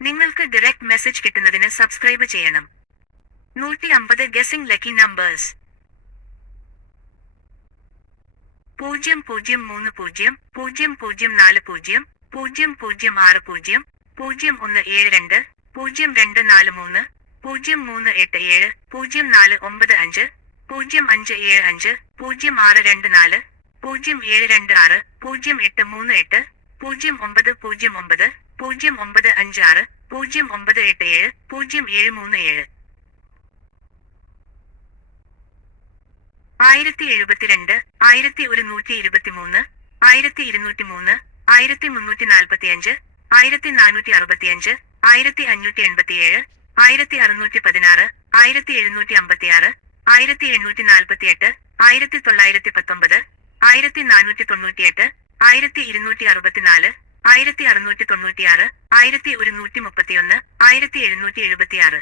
നിങ്ങൾക്ക് direct message കിട്ടുന്നതിന് subscribe ചെയ്യണം. നൂറ്റി അമ്പത് ഗസിംഗ് ലക്കി നമ്പേഴ്സ് പൂജ്യം പൂജ്യം മൂന്ന് പൂജ്യം പൂജ്യം പൂജ്യം നാല് പൂജ്യം പൂജ്യം പൂജ്യം ആറ് പൂജ്യം പൂജ്യം ഒന്ന് ഏഴ് രണ്ട് പൂജ്യം രണ്ട് നാല് മൂന്ന് പൂജ്യം മൂന്ന് എട്ട് ഏഴ് പൂജ്യം നാല് ഒമ്പത് അഞ്ച് പൂജ്യം അഞ്ച് ഏഴ് അഞ്ച് പൂജ്യം ആറ് രണ്ട് നാല് പൂജ്യം ഏഴ് രണ്ട് ആറ് പൂജ്യം എട്ട് മൂന്ന് എട്ട് പൂജ്യം ഒമ്പത് പൂജ്യം ഒമ്പത് പൂജ്യം ഒമ്പത് അഞ്ച് ആറ് പൂജ്യം ഒമ്പത് എട്ട് ഏഴ് പൂജ്യം ഏഴ് മൂന്ന് ഏഴ്. ആയിരത്തി എഴുപത്തിരണ്ട് ആയിരത്തി ഒരുന്നൂറ്റി ഇരുപത്തിമൂന്ന് ആയിരത്തി ഇരുന്നൂറ്റി മൂന്ന് ആയിരത്തി മുന്നൂറ്റി നാൽപ്പത്തിയഞ്ച് ആയിരത്തി നാനൂറ്റി അറുപത്തിയഞ്ച് ആയിരത്തി അഞ്ഞൂറ്റി എൺപത്തിയേഴ് ആയിരത്തി അറുന്നൂറ്റി പതിനാറ് ആയിരത്തി എഴുന്നൂറ്റി അമ്പത്തിയാറ് ആയിരത്തി എണ്ണൂറ്റി നാൽപ്പത്തിയെട്ട് ആയിരത്തി തൊള്ളായിരത്തി പത്തൊമ്പത് ആയിരത്തി നാനൂറ്റി തൊണ്ണൂറ്റിയെട്ട് ആയിരത്തി ഇരുന്നൂറ്റി അറുപത്തിനാല് ആയിരത്തി അറുന്നൂറ്റി തൊണ്ണൂറ്റിയാറ് ആയിരത്തി ഒരുന്നൂറ്റി മുപ്പത്തിയൊന്ന് ആയിരത്തി എഴുന്നൂറ്റി എഴുപത്തിയാറ്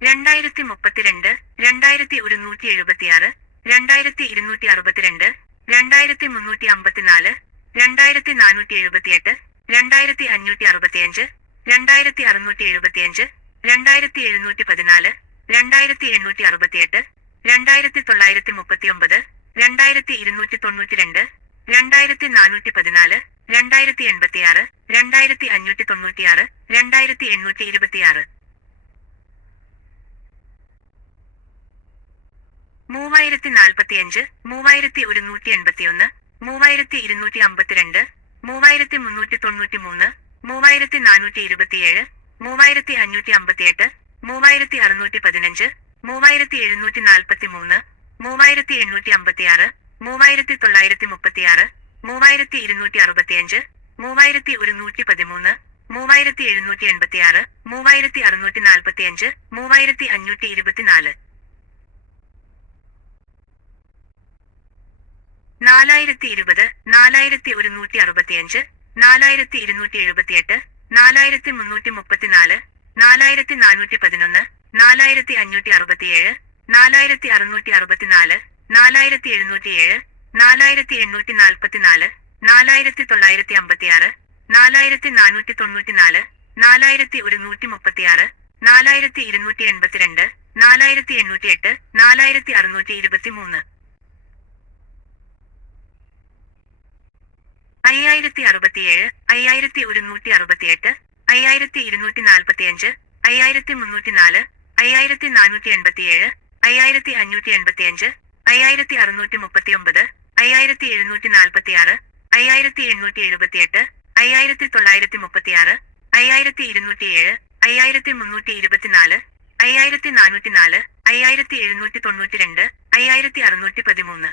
രണ്ടായിരത്തി മുപ്പത്തിരണ്ട് രണ്ടായിരത്തി ഒരുന്നൂറ്റി എഴുപത്തിയാറ് രണ്ടായിരത്തി ഇരുന്നൂറ്റി അറുപത്തിരണ്ട് രണ്ടായിരത്തി മുന്നൂറ്റി അമ്പത്തിനാല് രണ്ടായിരത്തി നാനൂറ്റി എഴുപത്തിയെട്ട് രണ്ടായിരത്തി അഞ്ഞൂറ്റി അറുപത്തിയഞ്ച് രണ്ടായിരത്തി അറുന്നൂറ്റി എഴുപത്തിയഞ്ച് രണ്ടായിരത്തി എഴുന്നൂറ്റി പതിനാല് രണ്ടായിരത്തി എണ്ണൂറ്റി അറുപത്തിയെട്ട് രണ്ടായിരത്തി തൊള്ളായിരത്തി മുപ്പത്തിയൊമ്പത് രണ്ടായിരത്തി ഇരുന്നൂറ്റി തൊണ്ണൂറ്റിരണ്ട് രണ്ടായിരത്തി നാനൂറ്റി പതിനാല് രണ്ടായിരത്തി എൺപത്തിയാറ് രണ്ടായിരത്തി അഞ്ഞൂറ്റി തൊണ്ണൂറ്റിയാറ് രണ്ടായിരത്തി എണ്ണൂറ്റി ഇരുപത്തിയാറ് മൂവായിരത്തി നാൽപ്പത്തിയഞ്ച് മൂവായിരത്തി ഒരുന്നൂറ്റി എൺപത്തിയൊന്ന് മൂവായിരത്തി ഇരുന്നൂറ്റി അമ്പത്തിരണ്ട് മൂവായിരത്തി മുന്നൂറ്റി തൊണ്ണൂറ്റി മൂന്ന് മൂവായിരത്തി നാനൂറ്റി ഇരുപത്തിയേഴ് മൂവായിരത്തി അഞ്ഞൂറ്റി അമ്പത്തിയെട്ട് മൂവായിരത്തി അറുന്നൂറ്റി പതിനഞ്ച് മൂവായിരത്തി എഴുന്നൂറ്റി നാൽപ്പത്തി മൂന്ന് മൂവായിരത്തി എണ്ണൂറ്റി അമ്പത്തിയാറ് മൂവായിരത്തി തൊള്ളായിരത്തി മുപ്പത്തിയാറ് മൂവായിരത്തി ഇരുന്നൂറ്റി അറുപത്തിയഞ്ച് മൂവായിരത്തി ഒരുന്നൂറ്റി പതിമൂന്ന് മൂവായിരത്തി എഴുന്നൂറ്റി എൺപത്തിയാറ് മൂവായിരത്തി അറുന്നൂറ്റി നാൽപ്പത്തിയഞ്ച് മൂവായിരത്തി അഞ്ഞൂറ്റി ഇരുപത്തിനാല് നാലായിരത്തി ഇരുപത് നാലായിരത്തി ഒരുന്നൂറ്റി അറുപത്തിയഞ്ച് നാലായിരത്തി ഇരുന്നൂറ്റി എഴുപത്തിയെട്ട് നാലായിരത്തി മുന്നൂറ്റി മുപ്പത്തിനാല് നാലായിരത്തി നാനൂറ്റി പതിനൊന്ന് നാലായിരത്തി അഞ്ഞൂറ്റി അറുപത്തിയേഴ് നാലായിരത്തി അറുന്നൂറ്റി അറുപത്തിനാല് നാലായിരത്തി എഴുന്നൂറ്റിയേഴ് നാലായിരത്തി എണ്ണൂറ്റി നാൽപ്പത്തിനാല് നാലായിരത്തി തൊള്ളായിരത്തി അമ്പത്തിയാറ് നാലായിരത്തി നാനൂറ്റി തൊണ്ണൂറ്റിനാല് നാലായിരത്തി ഒരുന്നൂറ്റി മുപ്പത്തിയാറ് നാലായിരത്തി ഇരുന്നൂറ്റി എൺപത്തിരണ്ട് നാലായിരത്തി എണ്ണൂറ്റി എട്ട് നാലായിരത്തി അറുന്നൂറ്റി ഇരുപത്തിമൂന്ന് അയ്യായിരത്തി അറുപത്തിയേഴ് അയ്യായിരത്തി ഒരുന്നൂറ്റി അറുപത്തിയെട്ട് അയ്യായിരത്തി ഇരുന്നൂറ്റി നാൽപ്പത്തിയഞ്ച് അയ്യായിരത്തി മുന്നൂറ്റി നാല് അയ്യായിരത്തി നാനൂറ്റി എൺപത്തിയേഴ് അയ്യായിരത്തി അഞ്ഞൂറ്റി എൺപത്തിയഞ്ച് അയ്യായിരത്തി അറുന്നൂറ്റി മുപ്പത്തിയൊമ്പത് അയ്യായിരത്തി എഴുന്നൂറ്റി നാൽപ്പത്തിയാറ് അയ്യായിരത്തി എണ്ണൂറ്റി എഴുപത്തിയെട്ട് അയ്യായിരത്തി തൊള്ളായിരത്തി മുപ്പത്തിയാറ് അയ്യായിരത്തി ഇരുന്നൂറ്റിയേഴ് അയ്യായിരത്തി മുന്നൂറ്റി ഇരുപത്തിനാല് അയ്യായിരത്തി നാനൂറ്റി നാല് അയ്യായിരത്തി എഴുന്നൂറ്റി തൊണ്ണൂറ്റിരണ്ട് അയ്യായിരത്തി അറുന്നൂറ്റി പതിമൂന്ന്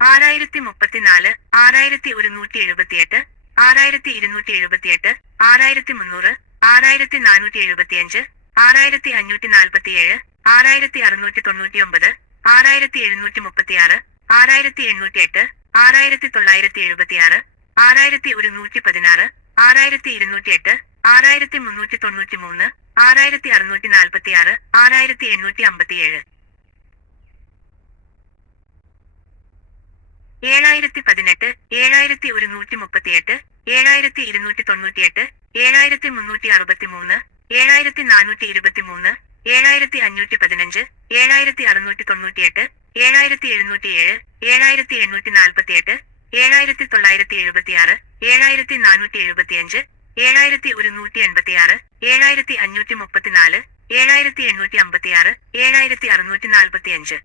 ആറായിരത്തി മുപ്പത്തിനാല് ആറായിരത്തി ഒരുന്നൂറ്റി എഴുപത്തിയെട്ട് ആറായിരത്തി ഇരുന്നൂറ്റി എഴുപത്തിയെട്ട് ആറായിരത്തി മുന്നൂറ് ആറായിരത്തി നാനൂറ്റി എഴുപത്തിയഞ്ച് ആറായിരത്തി അഞ്ഞൂറ്റി നാൽപ്പത്തിയേഴ് ആറായിരത്തി അറുന്നൂറ്റി തൊണ്ണൂറ്റിയൊമ്പത് ആറായിരത്തി എഴുന്നൂറ്റി മുപ്പത്തിയാറ് ആറായിരത്തി എണ്ണൂറ്റി എട്ട് ആറായിരത്തി തൊള്ളായിരത്തി എഴുപത്തിയാറ് ആറായിരത്തി ഒരുന്നൂറ്റി പതിനാറ് ആറായിരത്തി ഇരുന്നൂറ്റി എട്ട് ആറായിരത്തി മുന്നൂറ്റി തൊണ്ണൂറ്റി മൂന്ന് ആറായിരത്തി അറുന്നൂറ്റി നാൽപ്പത്തിയാറ് ആറായിരത്തി എണ്ണൂറ്റി അമ്പത്തിയേഴ് ഏഴായിരത്തി പതിനെട്ട് ഏഴായിരത്തി ഒരുന്നൂറ്റി മുപ്പത്തിയെട്ട് ഏഴായിരത്തി ഇരുന്നൂറ്റി തൊണ്ണൂറ്റിയെട്ട് ഏഴായിരത്തി മുന്നൂറ്റി അറുപത്തിമൂന്ന് ഏഴായിരത്തി നാനൂറ്റി ഇരുപത്തിമൂന്ന് ഏഴായിരത്തി അഞ്ഞൂറ്റി പതിനഞ്ച് ഏഴായിരത്തി അറുന്നൂറ്റി തൊണ്ണൂറ്റിയെട്ട് ഏഴായിരത്തി എഴുന്നൂറ്റിയേഴ് ഏഴായിരത്തി എണ്ണൂറ്റി നാൽപ്പത്തിയെട്ട് ഏഴായിരത്തി തൊള്ളായിരത്തി എഴുപത്തിയാറ് ഏഴായിരത്തി നാനൂറ്റി എഴുപത്തിയഞ്ച് ഏഴായിരത്തി ഒരുന്നൂറ്റി എൺപത്തിയാറ് ഏഴായിരത്തി അഞ്ഞൂറ്റി മുപ്പത്തിനാല് ഏഴായിരത്തി എണ്ണൂറ്റി അമ്പത്തിയാറ് ഏഴായിരത്തി അറുന്നൂറ്റി നാൽപ്പത്തിയഞ്ച്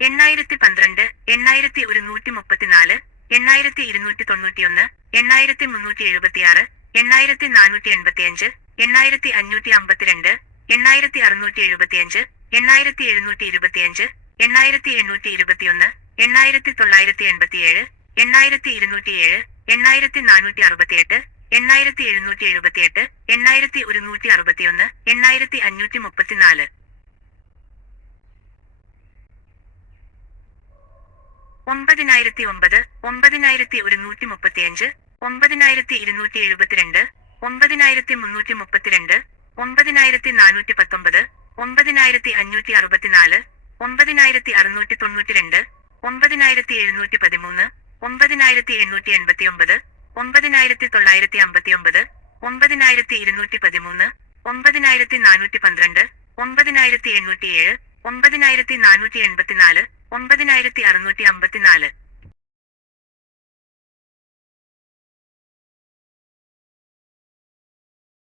എണ്ണായിരത്തി പന്ത്രണ്ട് എണ്ണായിരത്തി ഒരുന്നൂറ്റി മുപ്പത്തിനാല് എണ്ണായിരത്തി ഇരുന്നൂറ്റി തൊണ്ണൂറ്റിയൊന്ന് എണ്ണായിരത്തി മുന്നൂറ്റി എഴുപത്തിയാറ് എണ്ണായിരത്തി നാനൂറ്റി എൺപത്തിയഞ്ച് എണ്ണായിരത്തി അഞ്ഞൂറ്റി അമ്പത്തിരണ്ട് എണ്ണായിരത്തി അറുന്നൂറ്റി എഴുപത്തിയഞ്ച് എണ്ണായിരത്തി എഴുന്നൂറ്റി ഇരുപത്തിയഞ്ച് എണ്ണായിരത്തി എണ്ണൂറ്റി ഇരുപത്തിയൊന്ന് എണ്ണായിരത്തി തൊള്ളായിരത്തി എൺപത്തിയേഴ് എണ്ണായിരത്തി ഇരുന്നൂറ്റിയേഴ് എണ്ണായിരത്തി നാനൂറ്റി അറുപത്തിയെട്ട് എണ്ണായിരത്തി എഴുന്നൂറ്റി എഴുപത്തിയെട്ട് എണ്ണായിരത്തി ഒരുന്നൂറ്റി അറുപത്തിയൊന്ന് എണ്ണായിരത്തി അഞ്ഞൂറ്റി മുപ്പത്തിനാല് ഒമ്പതിനായിരത്തി ഒമ്പത് ഒമ്പതിനായിരത്തി ഒരുന്നൂറ്റി മുപ്പത്തിയഞ്ച് ഒമ്പതിനായിരത്തി ഇരുന്നൂറ്റി എഴുപത്തിരണ്ട് ഒമ്പതിനായിരത്തി മുന്നൂറ്റി മുപ്പത്തിരണ്ട് ഒമ്പതിനായിരത്തി നാനൂറ്റി പത്തൊമ്പത് ഒമ്പതിനായിരത്തി അഞ്ഞൂറ്റി അറുപത്തിനാല് ഒമ്പതിനായിരത്തി അറുന്നൂറ്റി തൊണ്ണൂറ്റിരണ്ട് ഒമ്പതിനായിരത്തി എഴുന്നൂറ്റി പതിമൂന്ന് ഒമ്പതിനായിരത്തി എണ്ണൂറ്റി എൺപത്തിയൊമ്പത് ഒമ്പതിനായിരത്തി തൊള്ളായിരത്തി അമ്പത്തിയൊമ്പത് ഒമ്പതിനായിരത്തി ഇരുന്നൂറ്റി പതിമൂന്ന് ഒമ്പതിനായിരത്തി നാനൂറ്റി പന്ത്രണ്ട് ഒമ്പതിനായിരത്തി എണ്ണൂറ്റിയേഴ് ഒമ്പതിനായിരത്തി നാനൂറ്റി എൺപത്തിനാല് ഒമ്പതിനായിരത്തി അറുന്നൂറ്റി അമ്പത്തിനാല്.